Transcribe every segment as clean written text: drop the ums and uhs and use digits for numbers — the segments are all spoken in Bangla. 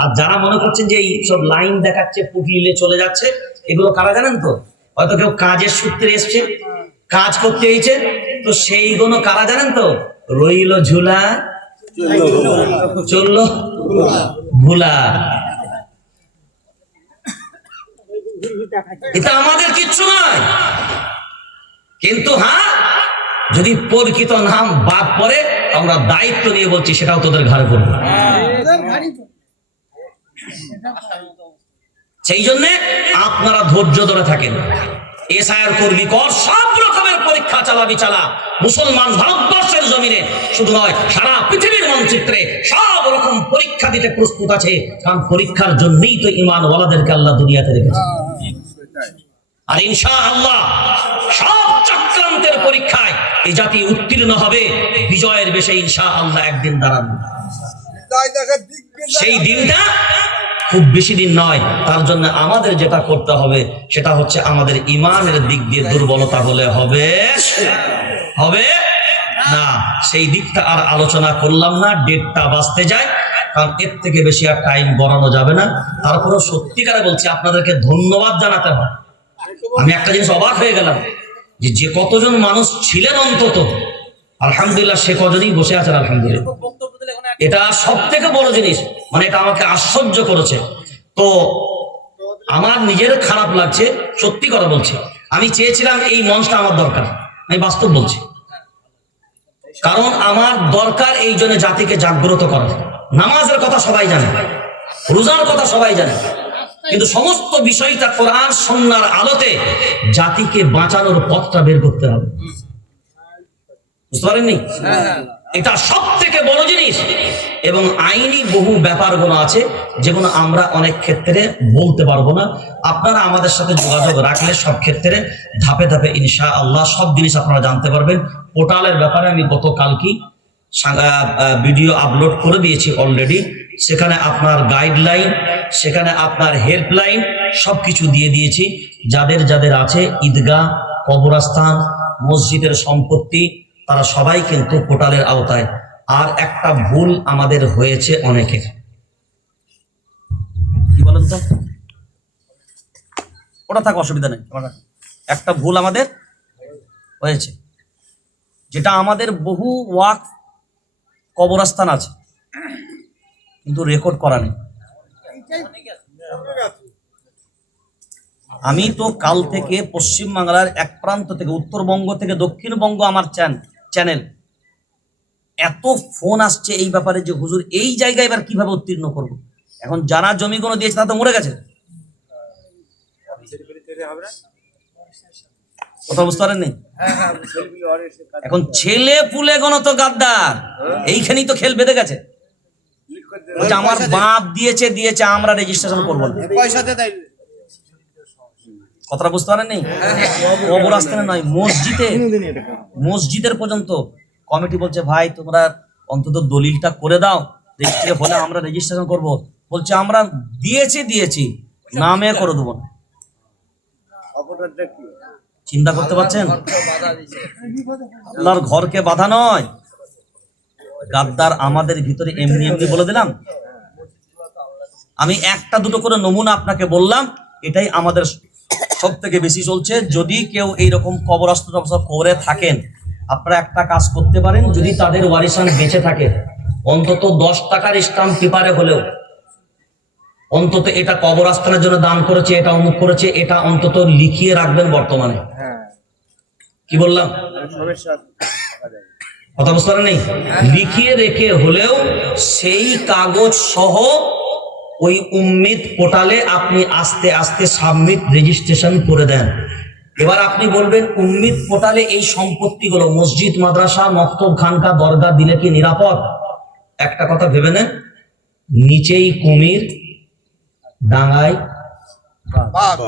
আর যারা মনে করছেন যে এই সব লাইন দেখাচ্ছে, পুটলিলে চলে যাচ্ছে, এগুলো কারা জানেন তো? হয়তো কেউ কাজের সূত্রে এসছে, কাজ করতে এইছে, তো সেইগুলো কারা জানেন তো? রইল ঝুলা, চললো ভুলা। এটা আমাদের কিচ্ছু নয়, কিন্তু হ্যাঁ, যদি প্রকৃত নাম বাদ পড়ে, আমরা দায়িত্ব নিয়ে বলছি সেটাও তোদের ঘাড়ে পড়বে। সেই জন্যে আপনারা ধৈর্য ধরে থাকেন। এসআইআর করবি কর, সব রকমের পরীক্ষা চালাবি চালা। মুসলমান ভারতবর্ষের জমিনে শুধু নয়, সারা পৃথিবীর মানচিত্রে সব রকম পরীক্ষা দিতে প্রস্তুত আছে, কারণ পরীক্ষার জন্যই তো ঈমানওয়ালাদেরকে আল্লাহ দুনিয়াতে রেখেছে। আর ইনশাআল্লাহ সব চক্রান্তের পরীক্ষায় এই জাতি উত্তীর্ণ হবে, বিজয়ের বেশে ইনশাআল্লাহ একদিন দাঁড়াবে। সেই দিনটা খুব বেশি দিন নয়। তার জন্য আমাদের যেটা করতে হবে সেটা হচ্ছে আমাদের ঈমানের দিক দিয়ে দুর্বলতা হলে হবে না। সেই দিকটা আর আলোচনা করলাম না, ডেটটা বাঁচতে যায়, কারণ এর থেকে বেশি আর টাইম গড়ানো যাবে না। তারপরেও সত্যিকারে বলছি, আপনাদেরকে ধন্যবাদ জানাতে হবে। আমি একটা জিনিস অবাক হয়ে গেলাম, যে কতজন মানুষ ছিলেন অন্তত, আলহামদুলিল্লাহ সে কজনই বসে আছেন আলহামদুলিল্লাহ। এটা সব থেকে বড় জিনিস, মানে এটা আমাকে আশ্চর্য করেছে। তো আমার নিজের খারাপ লাগছে, সত্যি কথা বলছি। আমি চেয়েছিলাম এই মঞ্চটা আমার দরকার, আমি বাস্তব বলছি, কারণ আমার দরকার এই জন্য জাতিকে জাগ্রত করা। নামাজের কথা সবাই জানে, রোজার কথা সবাই জানে, কিন্তু সমস্ত বিষয়টা কোরআন সুন্নাহর আলোতে জাতিকে বাঁচানোর পথটা বের করতে হবে। বুঝতে পারেননি? এটা সব থেকে বড় জিনিস। এবং আইনি বহু ব্যাপারগুলো আছে যেগুলো আমরা অনেক ক্ষেত্রে বলতে পারবো না। আপনারা আমাদের সাথে যোগাযোগ রাখলে সব ক্ষেত্রে ধাপে ধাপে ইনশাআল্লাহ সব জিনিস আপনারা জানতে পারবেন। পোর্টালের ব্যাপারে আমি গতকালকেই ভিডিও আপলোড করে দিয়েছি অলরেডি। সেখানে আপনার গাইডলাইন, সেখানে আপনার হেল্পলাইন সবকিছু দিয়ে দিয়েছি। যাদের যাদের আছে ঈদগাহ, কবরস্থান, মসজিদের সম্পত্তি, তারা সবাই কিন্তু পোর্টালের আওতায়। আর একটা ভুল আমাদের হয়েছে অনেকের, কি বলেন তো? ওটা থাক, অসুবিধা নেই। একটা ভুল আমাদের হয়েছে, যেটা আমাদের বহু ওয়াকফ কবরস্থান আছে কিন্তু রেকর্ড করা নেই। আমি তো কাল থেকে পশ্চিমবাংলার এক প্রান্ত থেকে, উত্তরবঙ্গ থেকে দক্ষিণবঙ্গ, আমার চ্যানেল এত ফোন আসছে এই ব্যাপারে যে হুজুর এই জায়গায় এবার কিভাবে উত্তীর্ণ করব। এখন যারা জমিগুলো দিয়েছে তারা তো মরে গেছে, কথা বুঝতে পারেননি? এখন ছেলে পুলে গণ তো গাদ্দার, এইখানেই তো খেল বেঁধে গেছে। আমার বাপ দিয়েছে, আমরা রেজিস্ট্রেশন করবো না। কথাটা বুঝতে পারেননি? কবরস্থানে নয়, মসজিদের পর্যন্ত কমিটি বলছে ভাই তোমরা অন্তত দলিলটা করে দাও, রেজিস্ট্রি হলে আমরা রেজিস্ট্রেশন করব। বলছে আমরা দিয়েছি, নামে করে দেবো না। চিন্তা করতে পারছেন? আল্লাহর ঘরকে বাধা নয়, গাদ্দার আমাদের ভিতরে এমনি বলে দিলাম। আমি একটা দুটো করে নমুনা আপনাকে বললাম, এটাই আমাদের সব থেকে বেশি চলছে। যদি কেউ এইরকম কবরস্থ করে থাকেন, আপনারা একটা কাজ করতে পারেন, যদি তাদের ওয়ারিসান বেঁচে থাকে, অন্তত 10 টাকার স্ট্যাম্প পেপারে হলেও অন্তত এটা কবরস্থানের জন্য দান করেছে, এটা অমুক করেছে, এটা অন্তত লিখিয়ে রাখবেন। বর্তমানে কি বললাম, কথা বুঝতে পারেন? লিখিয়ে রেখে হলেও সেই কাগজ সহ ওই উম্মিদ পোর্টালে আপনি আস্তে আস্তে সাবমিট, রেজিস্ট্রেশন করে দেন। এবার আপনি বলবেন উম্মিদ পোর্টালে এই সম্পত্তিগুলো মসজিদ, মাদ্রাসা, মক্তব, খানকা, দরগা দিলে কি নিরাপদ? একটা কথা ভেবে নেন, নিচেই কুমির, ডাঙায় বাঘ।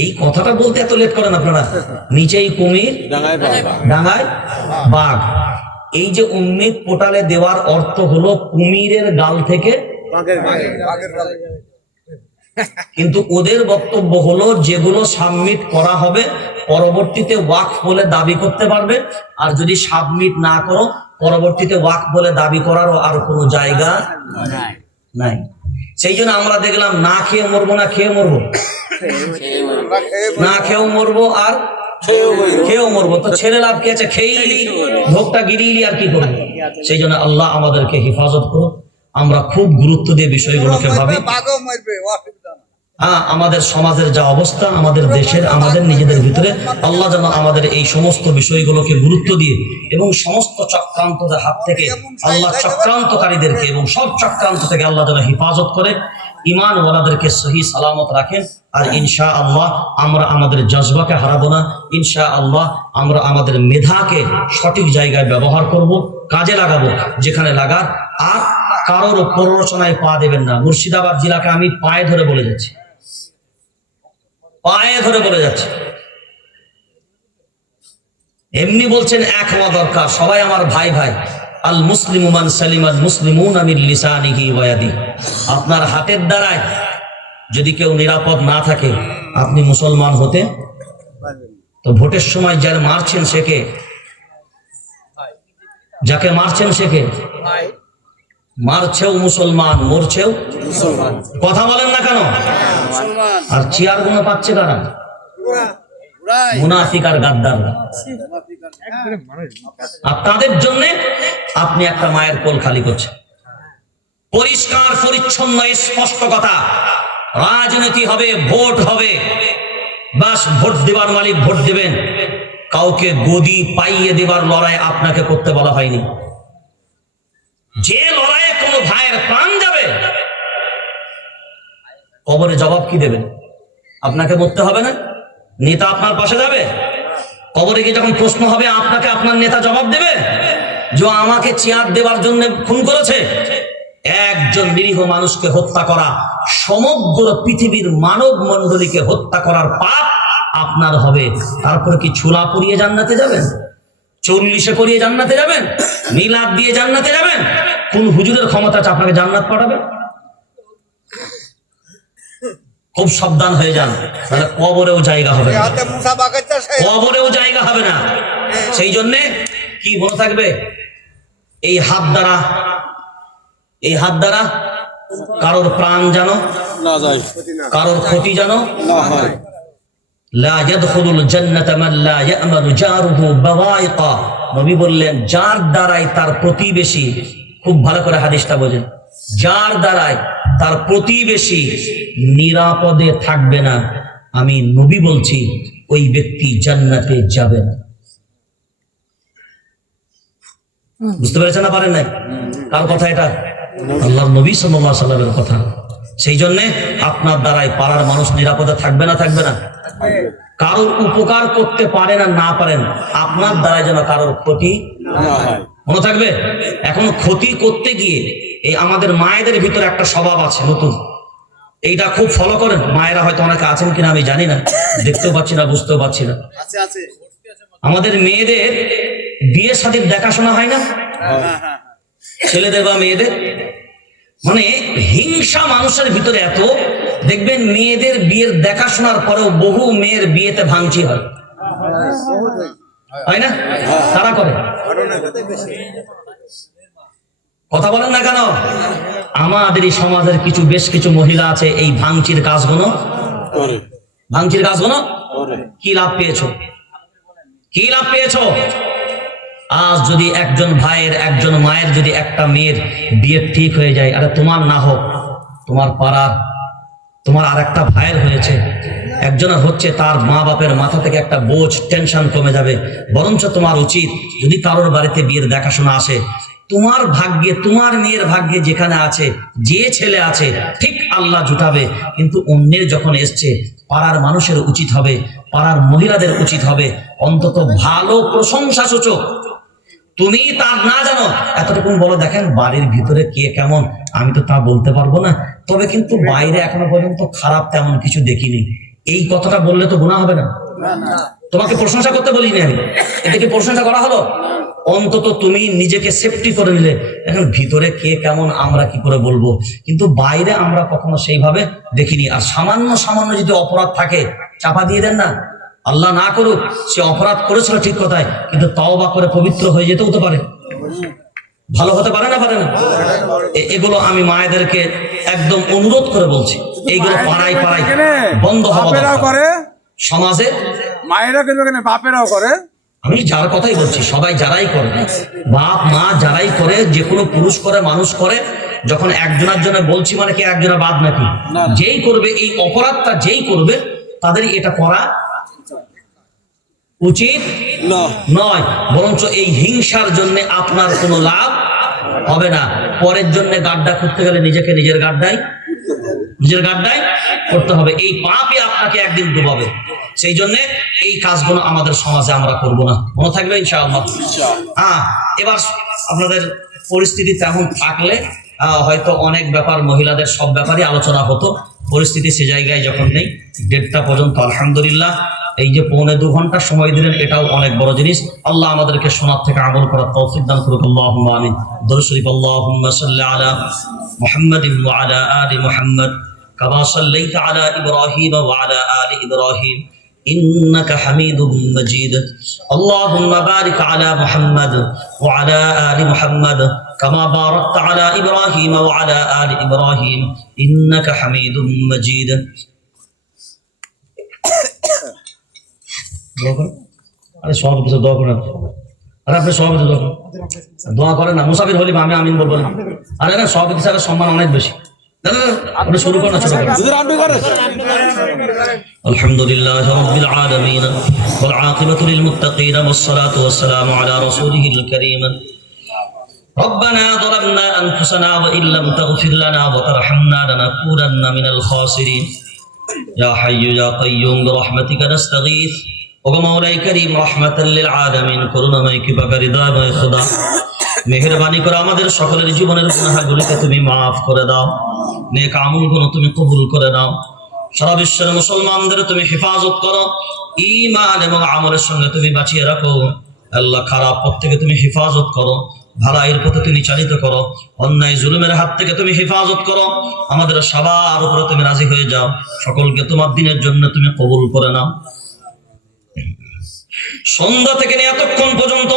এই কথাটা বলতে এত লেট করেন আপনারা। নিচেই কুমির, ডাঙায় বাঘ। এই যে উম্মিদ পোর্টালে দেওয়ার অর্থ হলো কুমিরের গাল থেকে, কিন্তু ওদের বক্তব্য হলো যেগুলো সাবমিট করা হবে পরবর্তীতে ওয়াকফ বলে দাবি করতে পারবে, আর যদি সাবমিট না করো পরবর্তীতে ওয়াকফ বলে দাবি করারও আর কোনো জায়গা নাই। সেই জন্য আমরা দেখলাম না খেয়ে মরবো না খেয়ে মরবো, না খেয়েও মরবো আর খেয়েও মরবো। তো ছেলে লাভ কি আছে? খেয়েইলি ভোগটা গিরিইলি আর কি করবো? সেই জন্য আল্লাহ আমাদেরকে হেফাজত করো। আমরা খুব গুরুত্ব দিয়ে বিষয়গুলোকে ভাবি। আমাদের সমাজের যা অবস্থা, আমাদের দেশের, আমাদের নিজেদের ভিতরে, আল্লাহ যেন আমাদের এই সমস্ত বিষয়গুলোকে গুরুত্ব দিয়ে এবং সমস্ত চক্রান্তদের হাত থেকে আল্লাহ চক্রান্তকারীদেরকে এবং সব চক্রান্ত থেকে আল্লাহ যেন হেফাজত করে, ইমান ওয়ালাদেরকে সহি সালামত রাখেন। আর ইনশা আল্লাহ আমরা আমাদের জজবাকে হারাবো না। ইনশা আল্লাহ আমরা আমাদের মেধাকে সঠিক জায়গায় ব্যবহার করব, কাজে লাগাবো যেখানে লাগার। আর কারোর প্ররোচনায় পা দেবেন না। মুর্শিদাবাদ জেলাকে আমি পায়ে ধরে বলে যাচ্ছি, পায়ে ধরে বলে যাচ্ছে। এমনি বলছেন এক হওয়া দরকার, সবাই আমার ভাই ভাই। আল মুসলিমু মান সালিমাল মুসলিমুনা মিন লিসানিহি ওয়া ইয়াদিহি। আপনার হাতের দ্বারায় যদি কেউ নিরাপদ না থাকে, আপনি মুসলমান হতে তো ভোটের সময় যার মারছেন সে কে? যাকে মারছেন সে কে? মারছেও মুসলমান, মরছেও মুসলমান। কথা বলেন না কেন? আর চেয়ার গুলো পাচ্ছে কারা? মুনাফিক আর গাদ্দাররা। আর তাদের জন্য আপনি একটা মায়ের কোল খালি করছেন। পরিষ্কার পরিচ্ছন্ন স্পষ্ট কথা, রাজনীতি হবে, ভোট হবে, বাস ভোট দেবার মালিক ভোট দেবেন। কাউকে গদি পাইয়ে দেবার লড়াই আপনাকে করতে বলা হয়নি। যে লড়াইয়ে কোনো ভাইয়ের প্রাণ যাবে, কবরে জবাব কি দেবেন? আপনাকে মরতে হবে না? নেতা আপনার পাশে যাবে? কবরে গিয়ে যখন প্রশ্ন হবে, আপনাকে আপনার নেতা জবাব দেবে যে আমাকে চেয়ার দেবার জন্য খুন করেছে। একজন নিরীহ মানুষকে হত্যা করা সমগ্র পৃথিবীর মানব মণ্ডলীকে হত্যা করার পাপ আপনার হবে। তারপরে কি ছোলা পরিয়ে জান্নাতে যাবেন? 40-এ পরিয়ে জান্নাতে যাবেন? মিলাদ দিয়ে জান্নাতে যাবেন? কোন হুজুরের ক্ষমতা আছে আপনাকে জান্নাত পাঠাবে? খুব সাবধান হয়ে যান, তাহলে কবরেও জায়গা হবে না, কবরেও জায়গা হবে না। সেই জন্যে কি মনে থাকবে, এই হাত দ্বারা কারোর প্রাণ যেন না যায়, কারোর ক্ষতি যেন না হয়। লা ইয়াদখুলুল জান্নাতা মান লা ইয়ামানু জারুহু বাওয়াইকা। নবী বললেন, যার দ্বারাই তার প্রতিবেশী, খুব ভালো করে হাদিসটা বোঝেন, যার দ্বারাই তার প্রতিবেশী নিরাপদে থাকবে না, আমি নবী বলছি ওই ব্যক্তি জান্নাতে যাবে না। বুঝতে পেরেছেন না? পারেন নাই? কার কথা এটা? আল্লাহর নবী সাল্লাল্লাহু আলাইহি ওয়াসাল্লামের কথা। সেই জন্য আপনার দ্বারাই পাড়ার মানুষ নিরাপদে থাকবে না? থাকবে না। কারোর উপকার করতে পারেন আর না পারেন, আপনার দ্বারাই যেন কারোর ক্ষতি না হয়, মনে থাকবে। এখন ক্ষতি করতে গিয়ে এই আমাদের মায়েদের ভিতরে একটা স্বভাব আছে নতুন, এইটা খুব ফলো করেন। মায়েরা হয়তো অনেকে আছেন কিনা আমি জানি না, দেখতেও পাচ্ছি না, বুঝতেও পারছি না। আমাদের মেয়েদের বিয়ে শাদীর দেখাশোনা হয় না, ছেলেদের বা মেয়েদের, মানে হিংসা মানুষের ভিতরে এত, দেখবেন মেয়েদের বিয়ের দেখাশোনার পরেও বহু মেয়ের বিয়েতে ভাঙচি হয় না? তারা করে। কথা বলেন না কেন? আমাদের এই সমাজের বেশ কিছু মহিলা আছে এই ভাঙচির কাজগুলো করে। ভাঙচির কাজগুলো কি লাভ পেয়েছো? কি লাভ পেয়েছো? আজ যদি একজন ভাইয়ের, একজন মায়ের যদি একটা মেয়ের বিয়ে ঠিক হয়ে যায়, আরে তোমার না হোক, তোমার পাড়ার, তোমার আর একটা ভাইয়ের হয়েছে, একজনের হচ্ছে, তার মা বাপের মাথা থেকে একটা বোঝ, টেনশন কমে যাবে। বরঞ্চ তোমার উচিত, যদি কারোর বাড়িতে বিয়ের দেখাশোনা আসে, তোমার ভাগ্যে, তোমার মেয়ের ভাগ্যে যেখানে আছে, যে ছেলে আছে, ঠিক আল্লাহ জুটাবে। কিন্তু অন্যের যখন এসছে, পাড়ার মানুষের উচিত হবে, পাড়ার মহিলাদের উচিত হবে অন্তত ভালো প্রশংসা সূচক। তুমি তার না জানো, এতটুকু বলো, দেখেন বাড়ির ভিতরে কে কেমন আমি তো তা বলতে পারবো না, তবে কিন্তু বাইরে এখনো পর্যন্ত খারাপ তেমন কিছু দেখিনি। এই কথাটা বললে তো গুনাহ হবে না? তোমাকে প্রশংসা করতে বলিনি আমি, এতে কি প্রশংসা করা হলো? অন্তত তুমি নিজেকে সেফটি করে নিলে। এখন ভিতরে কে কেমন আমরা কি করে বলবো? কিন্তু বাইরে আমরা কখনো সেইভাবে দেখিনি। আর সামান্য সামান্য যদি অপরাধ থাকে, চাপা দিয়ে দেন না। আল্লাহ না করুক, সে অপরাধ করেছিল ঠিক কথায়, কিন্তু তওবা করে পবিত্র হয়ে যেতেও তো পারে। ভালো হতে পারে না, পারে না? এগুলো আমি মায়েদেরকে একদম অনুরোধ করে বলছি, এইগুলো পাড়ায় পাড়ায় বন্ধ হওয়া দরকার। সমাজে মায়েরা কিন্তু বাপেরাও করে, আমি যার কথাই বলছি, সবাই যারাই করে, বাপ মা যারাই করে, যে কোনো পুরুষ করে, মানুষ করে, যখন একজনের জন্য বলছি মানে কি একজনের বাদ নাকি? যেই করবে এই অপরাধটা, যেই করবে তাদেরই এটা করা উচিত নয়, বরঞ্চ এই হিংসার জন্য আপনার কোনো লাভ হবে না। পরের জন্য গাড্ডা করতে গেলে নিজেকে নিজের গাড্ডায় করতে হবে। এই পাপই আপনাকে একদিন ডুবাবে। সেই জন্য এই কাজগুলো আমাদের সমাজে আমরা করব না, মনে থাকবে ইনশাআল্লাহ। হ্যাঁ, এবার আপনাদের পরিস্থিতি তেমন থাকলে হয়তো অনেক ব্যাপার, মহিলাদের সব ব্যাপারই আলোচনা হতো। পরিস্থিতি সে জায়গায় যখন নেই, 1:30 পর্যন্ত আলহামদুলিল্লাহ এই যে 1.25 ঘন্টা সময় দিলেন, এটাও অনেক বড় জিনিস। আল্লাহ আমাদেরকে শোনার থেকে আমল করার তৌফিক দান করুক। আল্লাহুম্মা আমিন। দরুদ শরীফ। আল্লাহুম্মা সাল্লি আলা মুহাম্মাদিন ওয়া আলা আলি মুহাম্মাদ কামা সাল্লাইতা আলা ইব্রাহিম ওয়া আলা আলি ইব্রাহিম ইন্নাকা হামিদুম মাজিদ। আল্লাহুম্মা বারিক আলা মুহাম্মাদ ওয়া আলা আলি মুহাম্মাদ কামা বারাকতা আলা ইব্রাহিম ওয়া আলা আলি ইব্রাহিম ইন্নাকা হামিদুম মাজিদ। আরে সব কিছু দোয়া করেন, আরে আপনি সব কিছু দোয়া করেন না, মুসাফির হলি আমি আমিন বলবো না। আরে না, সব কিছু সম্মান অনেক বেশি। আপনি শুরু করেন না, ছোট করেন। আলহামদুলিল্লাহি রাব্বিল আলামিন ওয়াল আকিবাতু লিল মুত্তাকিন ওয়াসসালাতু ওয়াসসালামু আলা রাসূলিহিল কারীম। ربنا ظلمنا أنفسنا وإن لم تغفر لنا وترحمنا لنكونن من الخاسرين يا حي يا قيوم برحمتك نستغيث ওগো মাওলাই করিম রাহমাতাল লিল আলামিন, করুণাময় কৃপাকারী দয়াময় খোদা, মেহেরবানি করে আমাদের সকলের জীবনের গুনাহগুলোকে তুমি maaf করে দাও, নেক আমলগুলো তুমি কবুল করে নাও। সারা বিশ্বের মুসলমানদের তুমি হেফাজত করো, ঈমান এবং আমলের সঙ্গে তুমি বাঁচিয়ে রাখো। আল্লাহ, খারাপ পথ থেকে তুমি হেফাজত করো, ভালাইয়ের পথে তুমি চালিত করো, অন্যায় জুলুমের হাত থেকে তুমি হেফাজত করো। আমাদের সবার উপরে তুমি রাজি হয়ে যাও, সকলকে তোমার দিনের জন্য তুমি কবুল করে নাও। সন্ধ্যা থেকে নিয়ে এতক্ষণ পর্যন্ত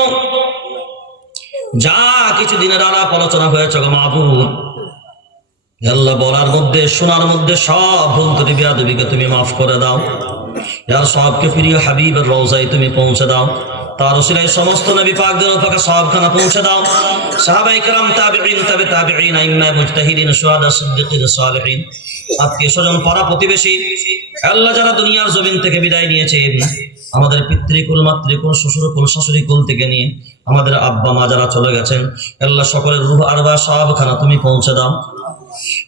যা কিছু দিনের আলাপ আলোচনা হয়েছে গো মাহবুব, আল্লাহ, বলার মধ্যে শোনার মধ্যে সব ভুল ত্রুটি বেয়াদবিকে তুমি মাফ করে দাও। যার সবকে প্রিয় হাবিবের রওজায় তুমি পৌঁছে দাও, তার ওসিলায় সমস্ত নবী পাকদের পাকে সবখানা পৌঁছে দাও। সাহাবায়ে কেরাম, তাবিঈন, তাবে তাবিঈন, আইম্মা, মুজতাহিদিন, শুহাদা, সিদ্দিকিন, সালেহিন, আত্মীয় স্বজন, পাড়া প্রতিবেশী, আল্লাহ, যারা দুনিয়ার জমিন থেকে বিদায় নিয়েছেন, আমাদের পিতৃকুল, মাতৃকুল, শ্বশুরকুল, শাশুড়িকুল থেকে নিয়ে আমাদের আব্বা মা যারা চলে গেছেন, আল্লাহ, সকলের রূহ আরওয়াহ সবখানা তুমি পৌঁছে দাও।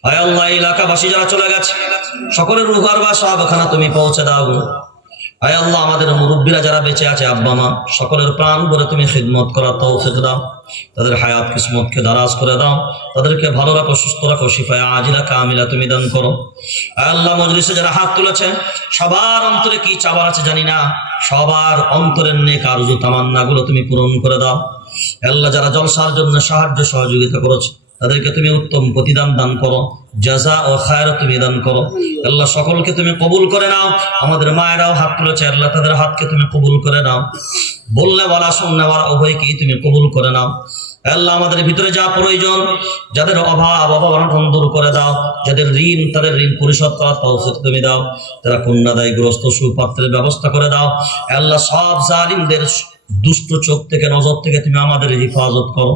আয় আল্লাহ, এলাকাবাসী যারা চলে গেছে সকলের রূহ আরওয়াহ সবখানা তুমি পৌঁছে দাও। আয় আল্লাহ, আমাদের মুরব্বীরা যারা বেঁচে আছে, আব্বা মা, সকলের প্রাণ ভরে তুমি খিদমত করার তৌফিক দাও, তাদের হায়াত কিসমতকে দারাজ করে দাও, তাদেরকে ভালো রাখো, সুস্থ রাখো, শিফায়ে আজিলা কামিলা তুমি দান করো। আয় আল্লাহ, মজলিসে যারা হাত তুলেছে সবার অন্তরে কি চাওয়া আছে জানি না, সবার অন্তরের নেক আরজু তামান্নাগুলো তুমি পূরণ করে দাও। আল্লাহ, যারা জলসার জন্য সাহায্য সহযোগিতা করেছে তাদেরকে তুমি উত্তম প্রতিদান দান করো, জাযা ও খায়র তুমি দান করো। আল্লাহ, সকলকে তুমি কবুল করে নাও। আমাদের মায়েরাও হাত তুলেছে, আল্লাহ, তাদের হাতকে তুমি কবুল করে নাও। বললে বলা, শুনলে বলা, উভয়কেই তুমি কবুল করে নাও। আল্লাহ, আমাদের ভিতরে যা প্রয়োজন, যাদের অভাব অভাবন দূর করে দাও, যাদের ঋণ তাদের ঋণ পরিশোধ করার তৌফিক তুমি দাও, যারা কন্যাদায়গ্রস্ত সুপাত্রের ব্যবস্থা করে দাও। আল্লাহ, সব জালিমদের দুষ্ট চোখ থেকে, নজর থেকে তুমি আমাদের হেফাজত করো।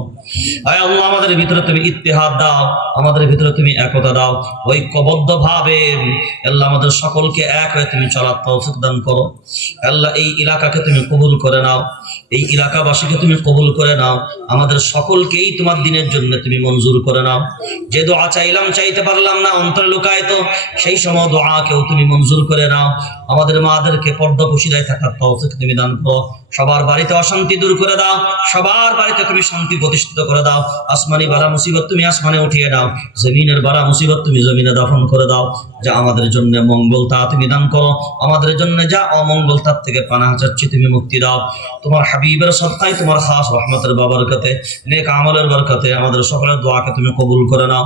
আয় আল্লাহ, আমাদের ভিতরে তুমি ইত্তেহাদ দাও, আমাদের ভিতরে তুমি একতা দাও, ঐক্যবদ্ধ ভাবে আল্লাহ আমাদের সকলকে এক হয়ে তুমি চলার তৌফিক দান করো। আল্লাহ, এই এলাকাকে তুমি কবুল করে নাও, এই এলাকাবাসীকে তুমি কবুল করে নাও, আমাদের সকলকেই তোমার দিনের জন্য তুমি মঞ্জুর করে নাও। যে দোয়া চাইলাম, চাইতে পারলাম না, অন্তরে লুকায় তো, সেই সময় দোয়াকেও তুমি মঞ্জুর করে নাও। আমাদের মাদেরকে পর্দা পশিদায় থাকার তৌফিক তুমি দান করো। সবার বাড়িতে অশান্তি দূর করে দাও, সবার বাড়িতে তুমি শান্তি প্রতিষ্ঠিত করে দাও। আসমানি বালা মুসিবত তুমি আসমানে উঠিয়ে দাও, জমিনের বালা মুসিবত তুমি জমিনে দাফন করে দাও। যা আমাদের জন্য মঙ্গল তা তুমি দান করো, আমাদের জন্য যা অমঙ্গল তার থেকে পানাহ চাচ্ছি তুমি মুক্তি দাও। তোমার হাবিবের সত্তায়, তোমার খাস রহমতের বরকতে, নেক আমলের বরকতে আমাদের সকলের দোয়াকে তুমি কবুল করে নাও।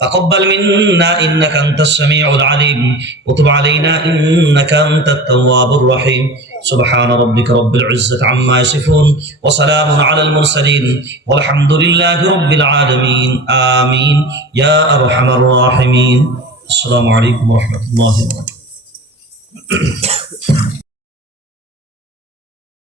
تقبل منا إنك أنت السميع العليم وتب علينا إنك أنت التواب الرحيم سبحان ربك رب العزة عما يصفون وسلام على المرسلين والحمد لله رب العالمين آمين يا أرحم الراحمين السلام عليكم ورحمة الله وبركاته